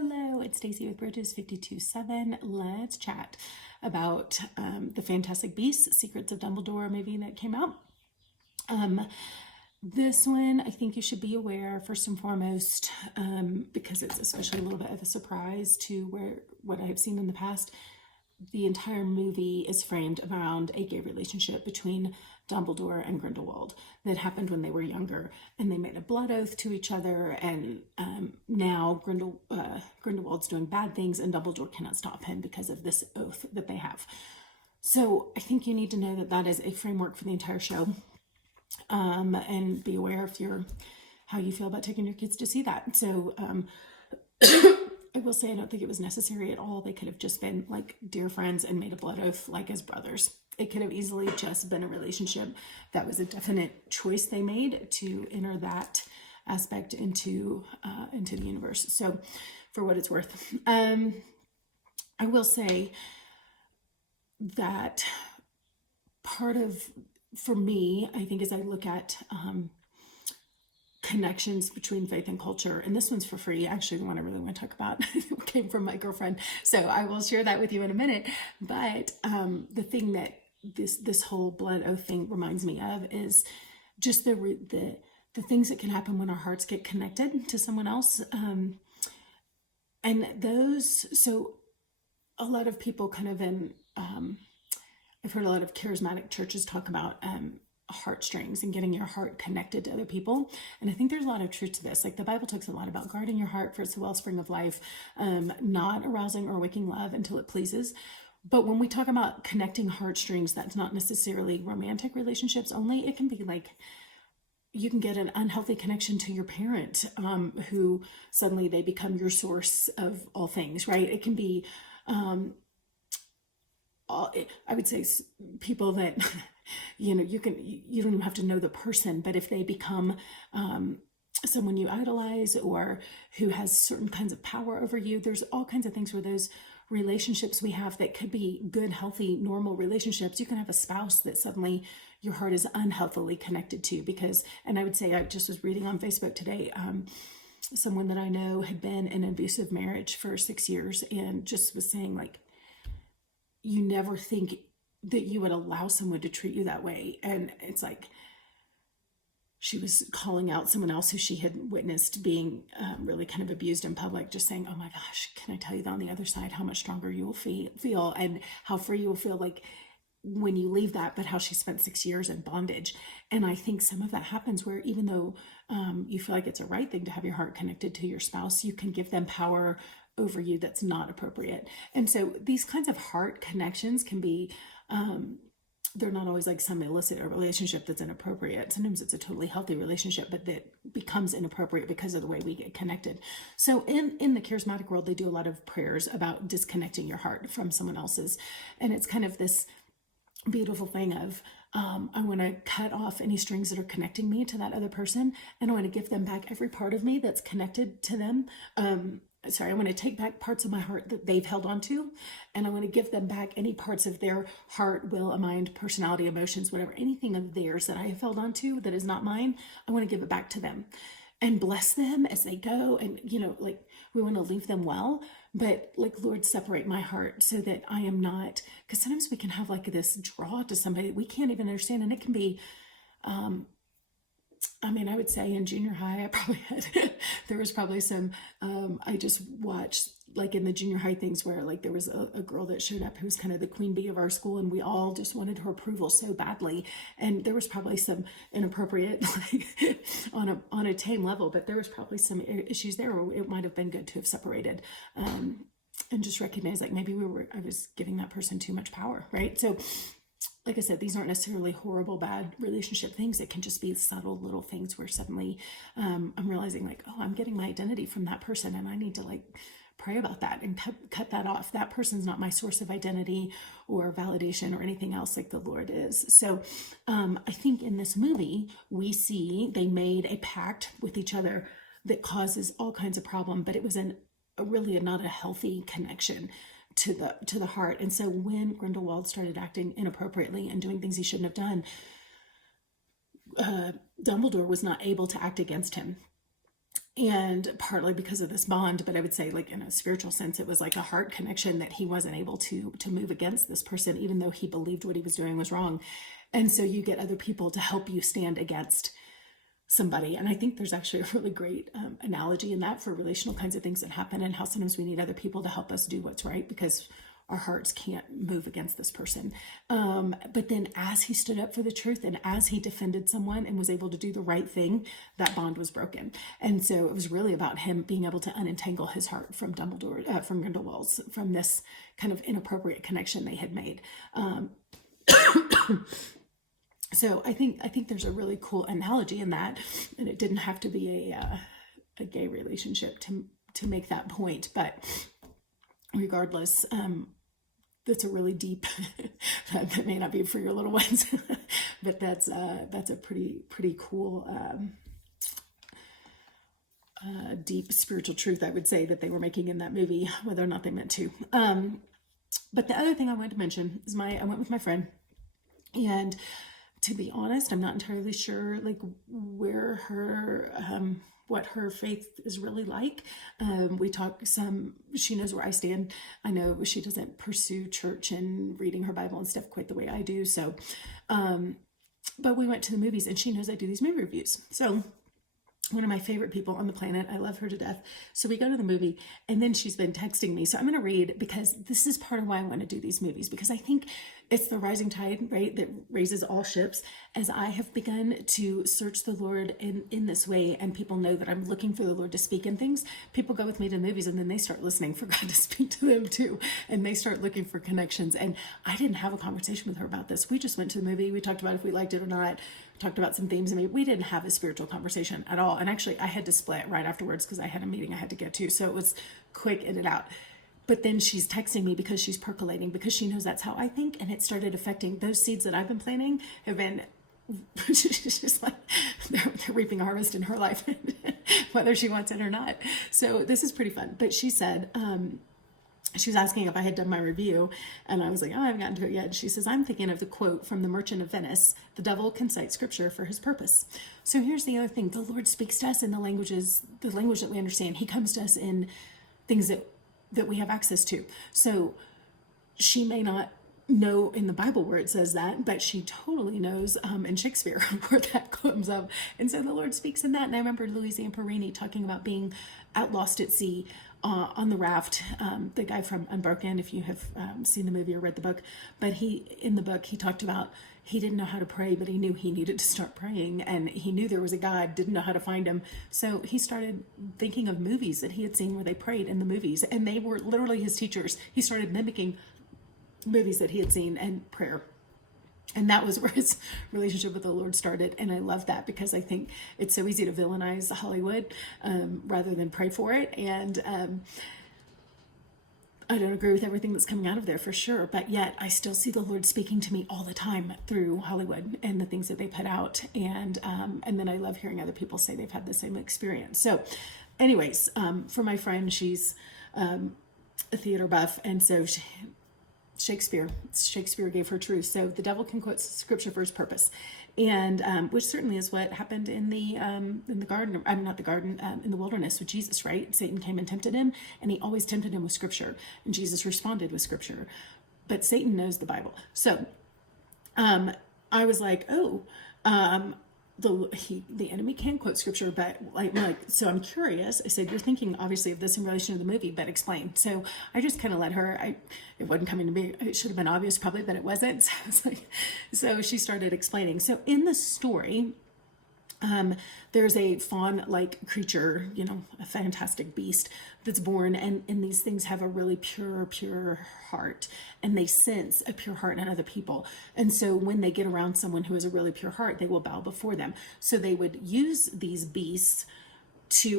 Hello, it's Stacy with Bridges 52.7. Let's chat about the Fantastic Beasts, Secrets of Dumbledore movie that came out. This one, I think you should be aware, first and foremost, because it's especially a little bit of a surprise to what I have seen in the past. The entire movie is framed around a gay relationship between Dumbledore and Grindelwald that happened when they were younger, and they made a blood oath to each other, and now Grindelwald's doing bad things, and Dumbledore cannot stop him because of this oath that they have. So I think you need to know that that is a framework for the entire show, and be aware if how you feel about taking your kids to see that. So I will say I don't think it was necessary at all. They could have just been like dear friends and made a blood oath like as brothers. It could have easily just been a relationship that was a definite choice they made to enter that aspect into the universe. So for what it's worth, I will say that for me, I think as I look at connections between faith and culture, and this one's for free. Actually, the one I really want to talk about came from my girlfriend, so I will share that with you in a minute. But the thing that this whole blood oath thing reminds me of is just the things that can happen when our hearts get connected to someone else, and those. So a lot of people kind of I've heard a lot of charismatic churches talk about heartstrings and getting your heart connected to other people. And I think there's a lot of truth to this. Like the Bible talks a lot about guarding your heart, for it's the wellspring of life, not arousing or awaking love until it pleases. But when we talk about connecting heartstrings, that's not necessarily romantic relationships only. It can be like you can get an unhealthy connection to your parent, who suddenly they become your source of all things, right? It can be, I would say people that, you don't even have to know the person, but if they become someone you idolize or who has certain kinds of power over you, there's all kinds of things where those relationships we have that could be good, healthy, normal relationships. You can have a spouse that suddenly your heart is unhealthily connected to and I would say, I just was reading on Facebook today, someone that I know had been in an abusive marriage for 6 years and just was saying, like, you never think that you would allow someone to treat you that way. And it's like, she was calling out someone else who she had witnessed being really kind of abused in public, just saying, oh my gosh, can I tell you that on the other side, how much stronger you will feel and how free you will feel like when you leave that, but how she spent 6 years in bondage. And I think some of that happens where even though you feel like it's a right thing to have your heart connected to your spouse, you can give them power over you that's not appropriate. And so these kinds of heart connections can be, they're not always like some illicit relationship that's inappropriate. Sometimes it's a totally healthy relationship, but that becomes inappropriate because of the way we get connected. So in the charismatic world, they do a lot of prayers about disconnecting your heart from someone else's. And it's kind of this beautiful thing of, I want to cut off any strings that are connecting me to that other person. And I want to give them back every part of me that's connected to them. I want to take back parts of my heart that they've held on to, and I want to give them back any parts of their heart, will, mind, personality, emotions, whatever, anything of theirs that I have held on to that is not mine. I want to give it back to them and bless them as they go. And, like we want to leave them well, but like, Lord, separate my heart so that I am not, because sometimes we can have like this draw to somebody that we can't even understand. And it can be, I would say in junior high, there was probably some, I just watched like in the junior high things where like there was a girl that showed up who was kind of the queen bee of our school, and we all just wanted her approval so badly. And there was probably some inappropriate, like on a tame level, but there was probably some issues there where it might have been good to have separated, and just recognize like maybe I was giving that person too much power, right? So like I said, these aren't necessarily horrible, bad relationship things. It can just be subtle little things where suddenly I'm realizing like, oh, I'm getting my identity from that person, and I need to like pray about that and cut that off. That person's not my source of identity or validation or anything else like the Lord is. So I think in this movie, we see they made a pact with each other that causes all kinds of problem, but it was really not a healthy connection to the heart. And so when Grindelwald started acting inappropriately and doing things he shouldn't have done, Dumbledore was not able to act against him. and partly because of this bond, but I would say, like, in a spiritual sense, it was like a heart connection that he wasn't able to move against this person, even though he believed what he was doing was wrong. And so you get other people to help you stand against somebody. And I think there's actually a really great analogy in that for relational kinds of things that happen, and how sometimes we need other people to help us do what's right because our hearts can't move against this person. But then as he stood up for the truth and as he defended someone and was able to do the right thing, that bond was broken. And so it was really about him being able to unentangle his heart from Dumbledore, from Grindelwald's, from this kind of inappropriate connection they had made. So I think there's a really cool analogy in that, and it didn't have to be a gay relationship to make that point. But regardless, that's a really deep that may not be for your little ones, but that's a pretty cool deep spiritual truth, I would say, that they were making in that movie, whether or not they meant to. But the other thing I wanted to mention is I went with my friend, and to be honest, I'm not entirely sure like where her what her faith is really like. We talk some, she knows where I stand. I know she doesn't pursue church and reading her Bible and stuff quite the way I do. So, but we went to the movies, and she knows I do these movie reviews. So one of my favorite people on the planet. I love her to death. So we go to the movie, and then she's been texting me. So I'm going to read, because this is part of why I want to do these movies, because I think it's the rising tide, right, that raises all ships. As I have begun to search the Lord in this way, and people know that I'm looking for the Lord to speak in things, people go with me to the movies, and then they start listening for God to speak to them too. And they start looking for connections. And I didn't have a conversation with her about this. We just went to the movie. We talked about if we liked it or not. Talked about some themes. I mean, we didn't have a spiritual conversation at all. And actually, I had to split right afterwards because I had a meeting I had to get to. So it was quick in and out. But then she's texting me because she's percolating, because she knows that's how I think. And it started affecting those seeds that I've been planting have been, she's just like, they're reaping a harvest in her life, whether she wants it or not. So this is pretty fun. But she said, she was asking if I had done my review, and I was like, oh, I haven't gotten to it yet. She says, I'm thinking of the quote from The Merchant of Venice: the devil can cite scripture for his purpose. So here's the other thing. The Lord speaks to us in the language that we understand. He comes to us in things that we have access to. So she may not know in the Bible where it says that, but she totally knows in Shakespeare where that comes up. And so the Lord speaks in that. And I remember Louise Amperini talking about being out lost at sea on the raft. The guy from Unbroken, if you have seen the movie or read the book, but in the book, he talked about he didn't know how to pray, but he knew he needed to start praying, and he knew there was a God, didn't know how to find him. So he started thinking of movies that he had seen where they prayed in the movies, and they were literally his teachers. He started mimicking movies that he had seen and prayer. And that was where his relationship with the Lord started. And I love that, because I think it's so easy to villainize Hollywood rather than pray for it. And I don't agree with everything that's coming out of there for sure. But yet I still see the Lord speaking to me all the time through Hollywood and the things that they put out. And then I love hearing other people say they've had the same experience. So anyways, for my friend, she's a theater buff. And so Shakespeare gave her truth. So the devil can quote scripture for his purpose, and which certainly is what happened in the garden. Not the garden, in the wilderness with Jesus. Right? Satan came and tempted him, and he always tempted him with scripture, and Jesus responded with scripture. But Satan knows the Bible, so I was like, oh. The enemy can quote scripture, but like, so I'm curious. I said, you're thinking obviously of this in relation to the movie, but explain. So I just kind of let her, it wasn't coming to me. It should have been obvious probably, but it wasn't. So I was like, so she started explaining. So in the story, there's a fawn-like creature, a fantastic beast that's born, and these things have a really pure heart, and they sense a pure heart in other people. And so when they get around someone who has a really pure heart, they will bow before them. So they would use these beasts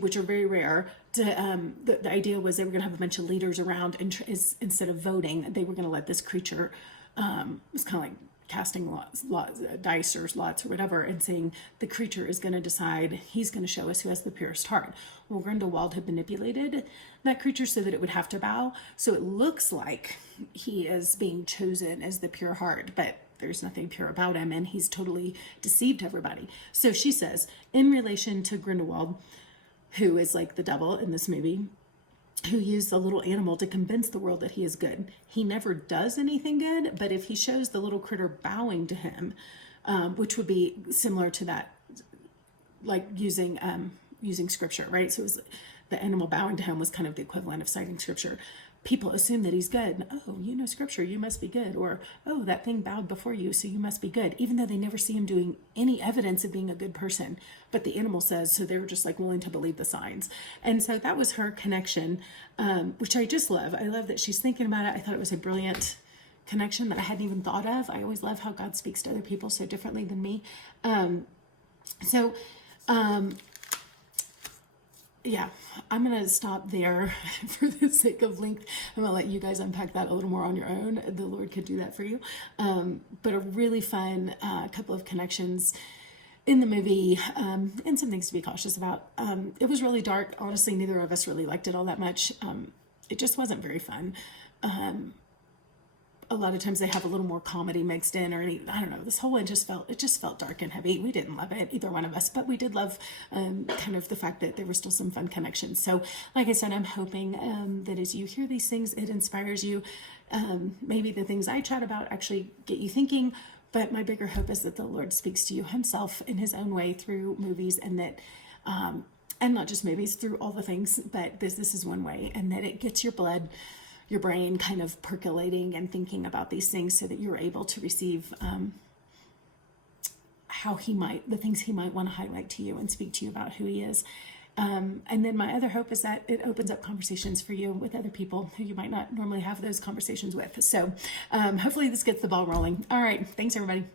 which are very rare. The idea was they were going to have a bunch of leaders around, and instead of voting, they were going to let this creature, it's kind of like casting dice or lots or whatever, and saying the creature is going to decide, he's going to show us who has the purest heart. Well, Grindelwald had manipulated that creature so that it would have to bow. So it looks like he is being chosen as the pure heart, but there's nothing pure about him, and he's totally deceived everybody. So she says, in relation to Grindelwald, who is like the devil in this movie, who used the little animal to convince the world that he is good. He never does anything good, but if he shows the little critter bowing to him, which would be similar to that, like using scripture, right? So it was, the animal bowing to him was kind of the equivalent of citing scripture. People assume that he's good. Oh, you know scripture, you must be good. Or, oh, that thing bowed before you, so you must be good. Even though they never see him doing any evidence of being a good person. But the animal says, so they were just like willing to believe the signs. And so that was her connection, which I just love. I love that she's thinking about it. I thought it was a brilliant connection that I hadn't even thought of. I always love how God speaks to other people so differently than me. Yeah, I'm going to stop there for the sake of length. I'm going to let you guys unpack that a little more on your own. The Lord could do that for you. But a really fun couple of connections in the movie, and some things to be cautious about. It was really dark. Honestly, neither of us really liked it all that much. It just wasn't very fun. A lot of times they have a little more comedy mixed in, or any, I don't know, this whole one just felt dark and heavy. We didn't love it, either one of us, but we did love kind of the fact that there were still some fun connections. So like I said, I'm hoping that as you hear these things, it inspires you. Maybe the things I chat about actually get you thinking, but my bigger hope is that the Lord speaks to you himself in his own way through movies, and that and not just movies, through all the things, but this is one way, and that it gets your brain kind of percolating and thinking about these things, so that you're able to receive the things he might want to highlight to you and speak to you about who he is. And then my other hope is that it opens up conversations for you with other people who you might not normally have those conversations with. So hopefully this gets the ball rolling. All right. Thanks, everybody.